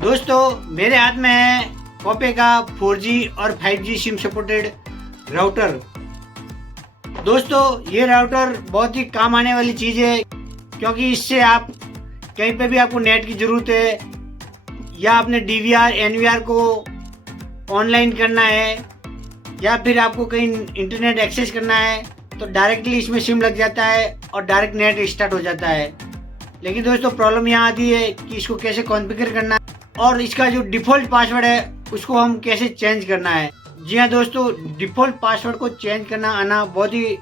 दोस्तों मेरे हाथ में है कॉपे का 4G और 5G सिम सपोर्टेड राउटर। दोस्तों ये राउटर बहुत ही काम आने वाली चीज़ है, क्योंकि इससे आप कहीं पे भी आपको नेट की ज़रूरत है या आपने DVR NVR को ऑनलाइन करना है या फिर आपको कहीं इंटरनेट एक्सेस करना है तो डायरेक्टली इसमें सिम लग जाता है और डायरेक्ट नेट स्टार्ट हो जाता है। लेकिन दोस्तों प्रॉब्लम यहाँ आती है कि इसको कैसे कॉन्फ़िगर करना है और इसका जो डिफ़ॉल्ट पासवर्ड है उसको हम कैसे चेंज करना है। जी हाँ दोस्तों, डिफ़ॉल्ट पासवर्ड को चेंज करना आना बहुत ही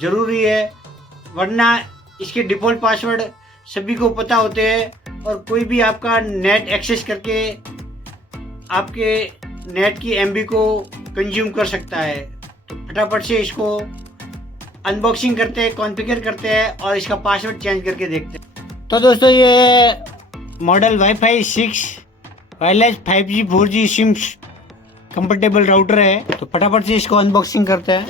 ज़रूरी है, वरना इसके डिफ़ॉल्ट पासवर्ड सभी को पता होते हैं और कोई भी आपका नेट एक्सेस करके आपके नेट की MB को कंज्यूम कर सकता है। तो फटाफट से इसको अनबॉक्सिंग करते हैं, कॉन्फ़िगर करते हैं और इसका पासवर्ड चेंज करके देखते हैं। तो दोस्तों ये model wifi 6 wireless 5G 4G SIM comfortable router है। तो फटाफट से इसको अनबॉक्सिंग करते हैं।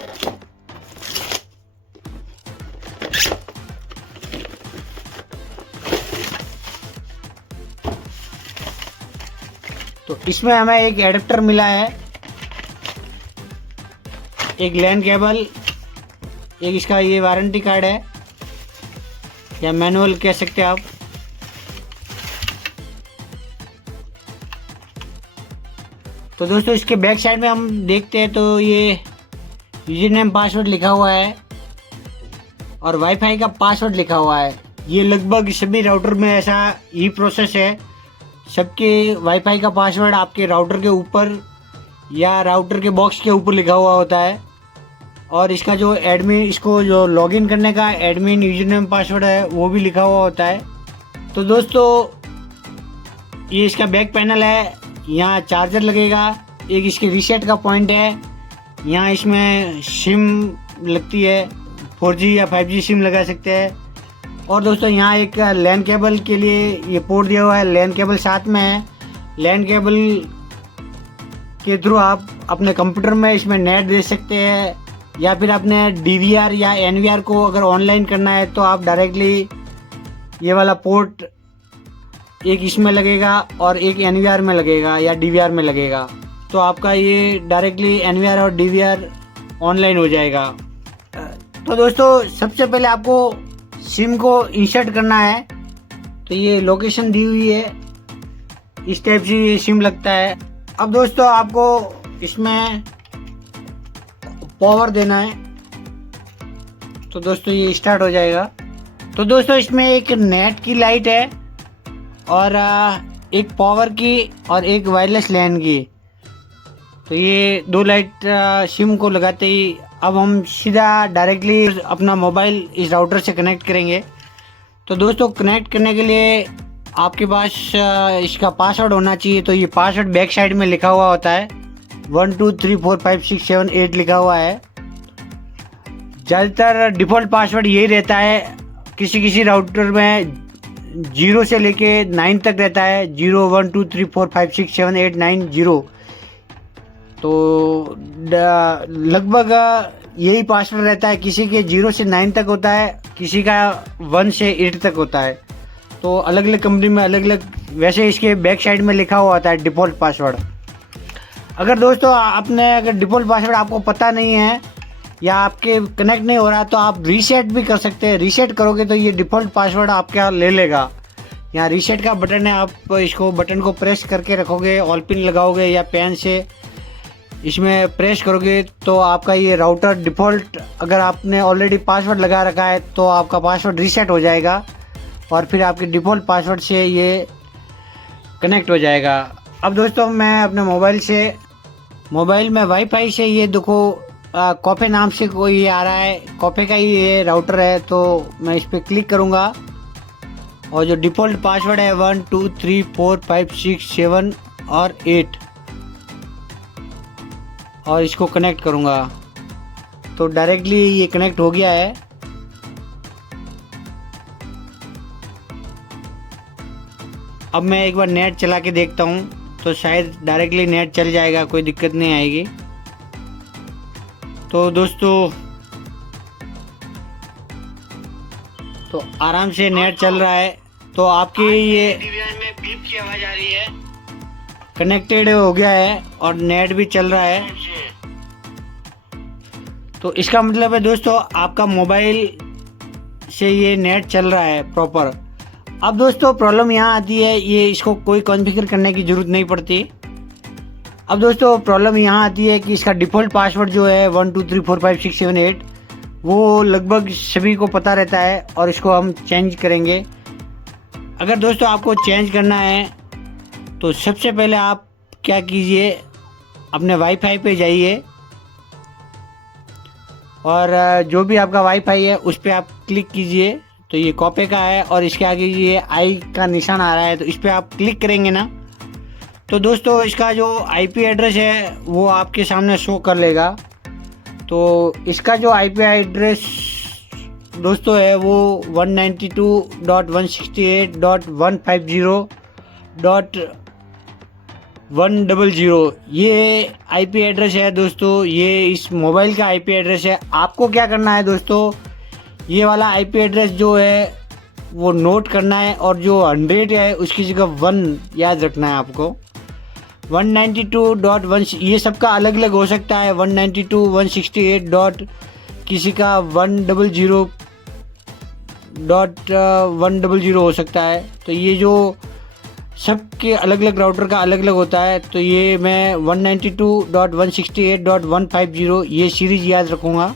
तो इसमें हमें एक एडेप्टर मिला है, एक लैन केबल, एक इसका ये वारंटी कार्ड है या मैनुअल कह सकते हैं आप। तो दोस्तों इसके बैक साइड में हम देखते हैं तो ये यूजर नेम पासवर्ड लिखा हुआ है और वाईफाई का पासवर्ड लिखा हुआ है। ये लगभग सभी राउटर में ऐसा ही प्रोसेस है, सबके वाईफाई का पासवर्ड आपके राउटर के ऊपर या राउटर के बॉक्स के ऊपर लिखा हुआ होता है और इसका जो एडमिन, इसको जो लॉगिन करने का एडमिन यूजर नेम पासवर्ड है वो भी लिखा हुआ होता है। तो दोस्तों ये इसका बैक पैनल है, यहाँ चार्जर लगेगा, एक इसके रीसेट का पॉइंट है, यहाँ इसमें सिम लगती है, 4G या 5G सिम लगा सकते हैं। और दोस्तों यहाँ एक लैन केबल के लिए ये पोर्ट दिया हुआ है, लैन केबल साथ में है। लैन केबल के थ्रू आप अपने कंप्यूटर में इसमें नेट दे सकते हैं या फिर अपने DVR या NVR को अगर ऑनलाइन करना है तो आप डायरेक्टली ये वाला पोर्ट एक इसमें लगेगा और एक NVR में लगेगा या DVR में लगेगा, तो आपका ये डायरेक्टली NVR और DVR ऑनलाइन हो जाएगा। तो दोस्तों सबसे पहले आपको सिम को इंसर्ट करना है। तो ये लोकेशन दी हुई है, इस टाइप से ये सिम लगता है। अब दोस्तों आपको इसमें पावर देना है, तो दोस्तों ये स्टार्ट हो जाएगा। तो दोस्तों इसमें एक नेट की लाइट है और एक पावर की और एक वायरलेस लैन की। तो ये दो लाइट सिम को लगाते ही अब हम सीधा डायरेक्टली अपना मोबाइल इस राउटर से कनेक्ट करेंगे। तो दोस्तों कनेक्ट करने के लिए आपके पास इसका पासवर्ड होना चाहिए। तो ये पासवर्ड बैक साइड में लिखा हुआ होता है, 1 2 3 4 5 6 7 8 लिखा हुआ है। ज़्यादातर डिफ़ॉल्ट पासवर्ड यही रहता है, किसी राउटर में 0 से लेके 9 तक रहता है, 0 1 2 3 4 5 6 7 8 9 0। तो लगभग यही पासवर्ड रहता है, किसी के 0 से 9 तक होता है, किसी का 1 से 8 तक होता है। तो अलग अलग कंपनी में अलग अलग, वैसे इसके बैक साइड में लिखा हुआ होता है डिफ़ॉल्ट पासवर्ड। अगर दोस्तों अगर डिफ़ॉल्ट पासवर्ड आपको पता नहीं है या आपके कनेक्ट नहीं हो रहा तो आप रीसेट भी कर सकते हैं। रीसेट करोगे तो ये डिफ़ॉल्ट पासवर्ड आपका ले लेगा। यहाँ रीसेट का बटन है, आप इसको बटन को प्रेस करके रखोगे, ऑल पिन लगाओगे या पेन से इसमें प्रेस करोगे तो आपका ये राउटर डिफ़ॉल्ट, अगर आपने ऑलरेडी पासवर्ड लगा रखा है तो आपका पासवर्ड रीसेट हो जाएगा और फिर आपके डिफ़ॉल्ट पासवर्ड से ये कनेक्ट हो जाएगा। अब दोस्तों मैं अपने मोबाइल में वाईफाई से ये देखो कॉपे नाम से कोई ये आ रहा है, कॉपे का ही ये राउटर है। तो मैं इस पर क्लिक करूँगा और जो डिफ़ॉल्ट पासवर्ड है 1 2 3 4 5 6 7 और 8 और इसको कनेक्ट करूँगा। तो डायरेक्टली ये कनेक्ट हो गया है। अब मैं एक बार नेट चला के देखता हूँ तो शायद डायरेक्टली नेट चल जाएगा, कोई दिक्कत नहीं आएगी। तो दोस्तों तो आराम से नेट चल रहा है। तो आपकी ये डिवाइस में बीप की आवाज आ रही है। कनेक्टेड हो गया है और नेट भी चल रहा है। तो इसका मतलब है दोस्तों आपका मोबाइल से ये नेट चल रहा है प्रॉपर। अब दोस्तों प्रॉब्लम यहाँ आती है, ये इसको कोई कॉन्फ़िगर करने की ज़रूरत नहीं पड़ती। अब दोस्तों प्रॉब्लम यहाँ आती है कि इसका डिफ़ॉल्ट पासवर्ड जो है 1 2 3 4 5 6 7 8 वो लगभग सभी को पता रहता है और इसको हम चेंज करेंगे। अगर दोस्तों आपको चेंज करना है तो सबसे पहले आप क्या कीजिए, अपने वाईफाई पे जाइए और जो भी आपका वाईफाई है उस पर आप क्लिक कीजिए। तो ये कॉपी का है और इसके आगे ये आई का निशान आ रहा है, तो इस पर आप क्लिक करेंगे ना तो दोस्तों इसका जो आईपी एड्रेस है वो आपके सामने शो कर लेगा। तो इसका जो आईपी एड्रेस दोस्तों है वो 192.168.150.100 ये आईपी एड्रेस है दोस्तों। ये इस मोबाइल का आईपी एड्रेस है। आपको क्या करना है दोस्तों, ये वाला आईपी एड्रेस जो है वो नोट करना है और जो 100 है उसकी जगह 1 याद रखना है आपको। 192.1 ये सबका अलग अलग हो सकता है। 192.168 डॉट किसी का 100.100 हो सकता है। तो ये जो सबके अलग अलग राउटर का अलग अलग होता है, तो ये मैं 192.168.150 ये सीरीज याद रखूँगा।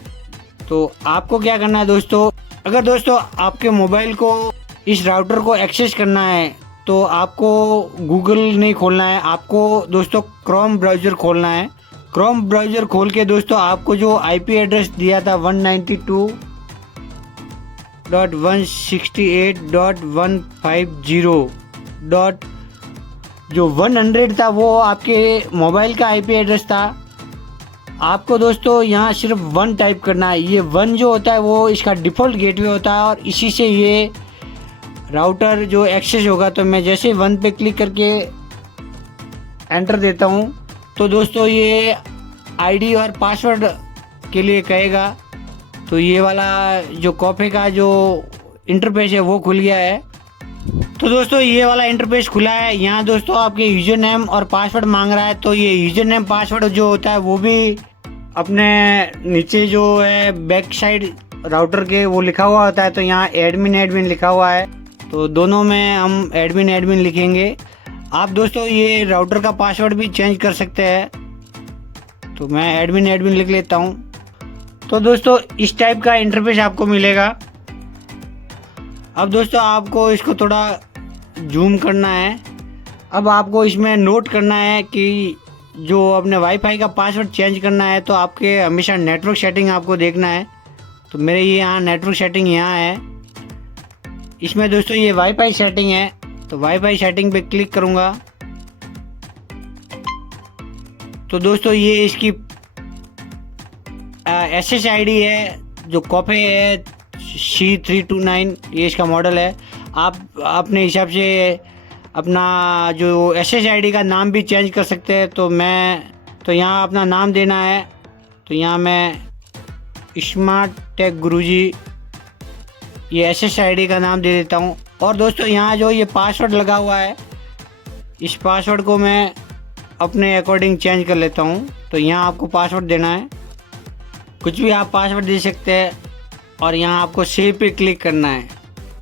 तो आपको क्या करना है दोस्तों, अगर दोस्तों आपके मोबाइल को इस राउटर को एक्सेस करना है तो आपको गूगल नहीं खोलना है, आपको दोस्तों क्रोम ब्राउज़र खोलना है। क्रोम ब्राउज़र खोल के दोस्तों आपको जो आईपी एड्रेस दिया था 192.168.150 डॉट जो 100 था वो आपके मोबाइल का आईपी एड्रेस था। आपको दोस्तों यहाँ सिर्फ 1 टाइप करना है। ये 1 जो होता है वो इसका डिफ़ॉल्ट गेटवे होता है और इसी से ये राउटर जो एक्सेस होगा। तो मैं जैसे 1 पे क्लिक करके एंटर देता हूँ तो दोस्तों ये आईडी और पासवर्ड के लिए कहेगा। तो ये वाला जो कॉपी का जो इंटरफेस है वो खुल गया है। तो दोस्तों ये वाला इंटरफेस खुला है। यहाँ दोस्तों आपके यूज़र नेम और पासवर्ड मांग रहा है। तो ये यूज़र नेम पासवर्ड जो होता है वो भी अपने नीचे जो है बैक साइड राउटर के वो लिखा हुआ होता है। तो यहाँ एडमिन लिखा हुआ है, तो दोनों में हम एडमिन लिखेंगे। आप दोस्तों ये राउटर का पासवर्ड भी चेंज कर सकते हैं। तो मैं एडमिन लिख लेता हूँ। तो दोस्तों इस टाइप का इंटरफेस आपको मिलेगा। अब दोस्तों आपको इसको थोड़ा जूम करना है। अब आपको इसमें नोट करना है कि जो अपने वाईफाई का पासवर्ड चेंज करना है तो आपके हमेशा नेटवर्क सेटिंग आपको देखना है। तो मेरे ये यहाँ नेटवर्क सेटिंग यहाँ है, इसमें दोस्तों ये वाईफाई सेटिंग है। तो वाईफाई सेटिंग पे क्लिक करूँगा तो दोस्तों ये इसकी SSID है जो कॉपी है C329, ये इसका मॉडल है। आप अपने हिसाब से अपना जो SSID का नाम भी चेंज कर सकते हैं। तो यहाँ अपना नाम देना है। तो यहाँ मैं स्मार्ट टेक गुरुजी ये SSID का नाम दे देता हूँ। और दोस्तों यहाँ जो ये पासवर्ड लगा हुआ है इस पासवर्ड को मैं अपने अकॉर्डिंग चेंज कर लेता हूँ। तो यहाँ आपको पासवर्ड देना है, कुछ भी आप पासवर्ड दे सकते हैं। और यहाँ आपको सेव पे क्लिक करना है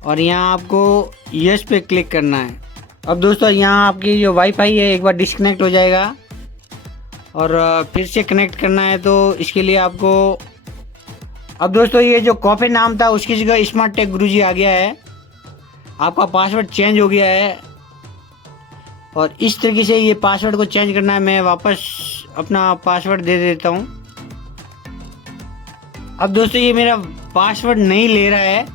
और यहाँ आपको यस पे क्लिक करना है। अब दोस्तों यहाँ आपकी जो वाईफाई है एक बार डिस्कनेक्ट हो जाएगा और फिर से कनेक्ट करना है। तो इसके लिए आपको अब दोस्तों ये जो कॉपी नाम था उसकी जगह स्मार्ट टेक गुरुजी आ गया है, आपका पासवर्ड चेंज हो गया है। और इस तरीके से ये पासवर्ड को चेंज करना है। मैं वापस अपना पासवर्ड दे देता हूँ। अब दोस्तों ये मेरा पासवर्ड नहीं ले रहा है।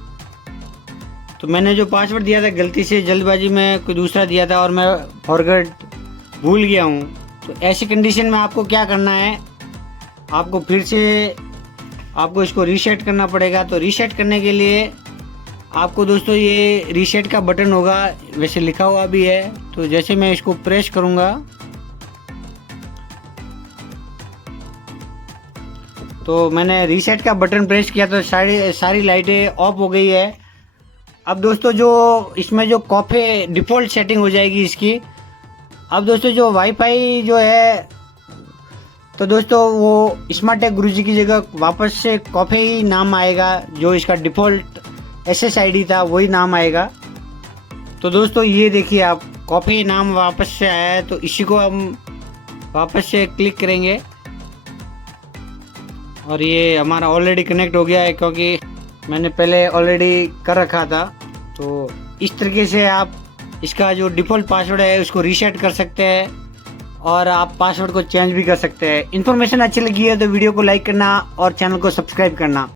तो मैंने जो पासवर्ड दिया था गलती से जल्दबाजी में कोई दूसरा दिया था और मैं फॉरगेट भूल गया हूँ। तो ऐसी कंडीशन में आपको क्या करना है, आपको फिर से आपको इसको रीसेट करना पड़ेगा। तो रीसेट करने के लिए आपको दोस्तों ये रीसेट का बटन होगा, वैसे लिखा हुआ भी है। तो जैसे मैं इसको प्रेस करूँगा तो मैंने रीसेट का बटन प्रेस किया तो सारी लाइटें ऑफ हो गई है। अब दोस्तों जो इसमें जो कॉफी डिफ़ॉल्ट सेटिंग हो जाएगी इसकी। अब दोस्तों जो वाईफाई जो है तो दोस्तों वो स्मार्ट टेक गुरुजी की जगह वापस से कॉफी ही नाम आएगा, जो इसका डिफ़ॉल्ट SSID था वही नाम आएगा। तो दोस्तों ये देखिए आप, कॉफी नाम वापस से आया है, तो इसी को हम वापस से क्लिक करेंगे और ये हमारा ऑलरेडी कनेक्ट हो गया है, क्योंकि मैंने पहले ऑलरेडी कर रखा था। तो इस तरीके से आप इसका जो डिफ़ॉल्ट पासवर्ड है उसको रीसेट कर सकते हैं और आप पासवर्ड को चेंज भी कर सकते हैं। इन्फॉर्मेशन अच्छी लगी है तो वीडियो को लाइक करना और चैनल को सब्सक्राइब करना।